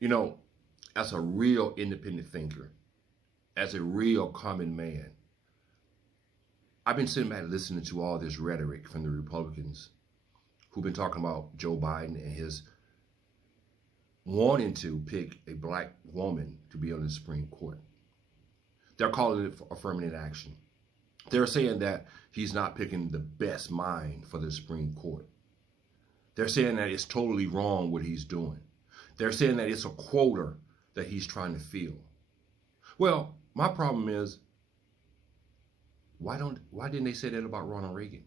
You know, as a real independent thinker, as a real common man, I've been sitting back listening to all this rhetoric from the Republicans who've been talking about Joe Biden and his wanting to pick a black woman to be on the Supreme Court. They're calling it affirmative action. They're saying that he's not picking the best mind for the Supreme Court. They're saying that it's totally wrong what he's doing. They're saying that it's a quota that he's trying to fill. Well, my problem is, why didn't they say that about Ronald Reagan?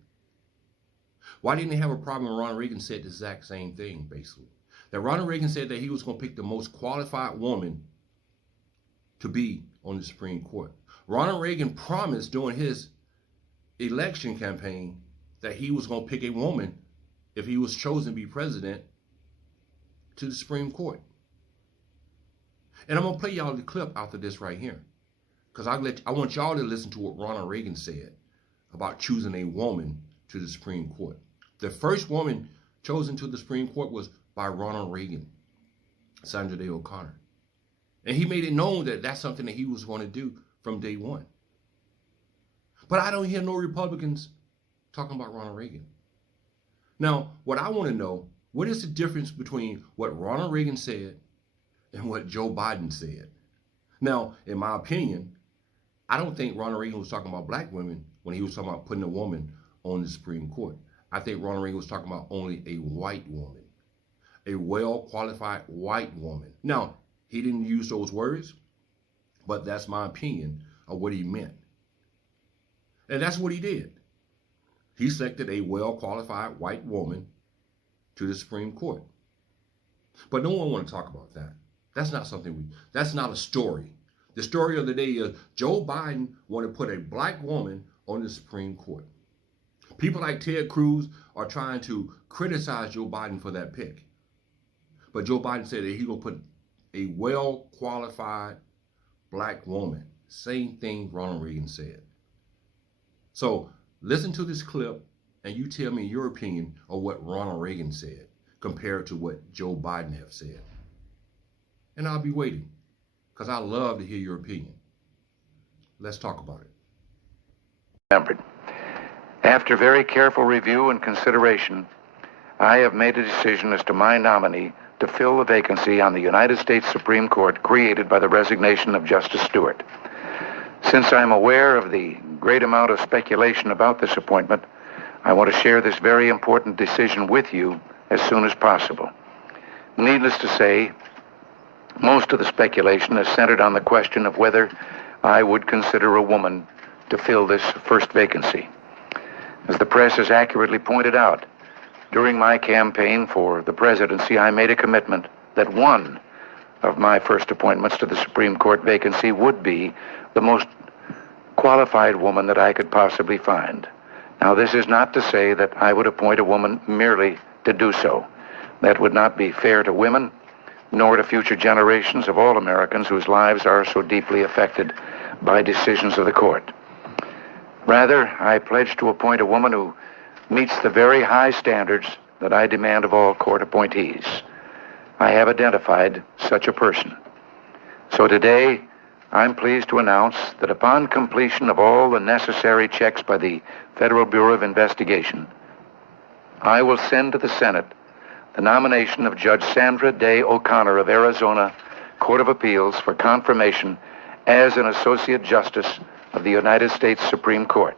Why didn't they have a problem when Ronald Reagan said the exact same thing, basically? That Ronald Reagan said that he was going to pick the most qualified woman to be on the Supreme Court. Ronald Reagan promised during his election campaign that he was going to pick a woman, if he was chosen to be president, to the Supreme Court. And I'm going to play y'all the clip after this right here, because I want y'all to listen to what Ronald Reagan said about choosing a woman to the Supreme Court. The first woman chosen to the Supreme Court was by Ronald Reagan, Sandra Day O'Connor. And he made it known that that's something that he was going to do from day one. But I don't hear no Republicans talking about Ronald Reagan. Now, what I want to know, what is the difference between what Ronald Reagan said and what Joe Biden said? Now, in my opinion, I don't think Ronald Reagan was talking about black women when he was talking about putting a woman on the Supreme Court. I think Ronald Reagan was talking about only a white woman, a well-qualified white woman. Now, he didn't use those words, but that's my opinion of what he meant. And that's what he did. He selected a well-qualified white woman to the Supreme Court. But no one wants to talk about that. That's not that's not a story. The story of the day is Joe Biden wanted to put a black woman on the Supreme Court. People like Ted Cruz are trying to criticize Joe Biden for that pick. But Joe Biden said that he's going to put a well-qualified black woman. Same thing Ronald Reagan said. So listen to this clip and you tell me your opinion of what Ronald Reagan said compared to what Joe Biden have said. And I'll be waiting, because I love to hear your opinion. Let's talk about it. After very careful review and consideration, I have made a decision as to my nominee to fill the vacancy on the United States Supreme Court created by the resignation of Justice Stewart. Since I'm aware of the great amount of speculation about this appointment, I want to share this very important decision with you as soon as possible. Needless to say, most of the speculation is centered on the question of whether I would consider a woman to fill this first vacancy. As the press has accurately pointed out, during my campaign for the presidency, I made a commitment that one of my first appointments to the Supreme Court vacancy would be the most qualified woman that I could possibly find. Now, this is not to say that I would appoint a woman merely to do so. That would not be fair to women, nor to future generations of all Americans whose lives are so deeply affected by decisions of the court. Rather, I pledge to appoint a woman who meets the very high standards that I demand of all court appointees. I have identified such a person. So today, I'm pleased to announce that upon completion of all the necessary checks by the Federal Bureau of Investigation, I will send to the Senate the nomination of Judge Sandra Day O'Connor of Arizona Court of Appeals for confirmation as an Associate Justice of the United States Supreme Court.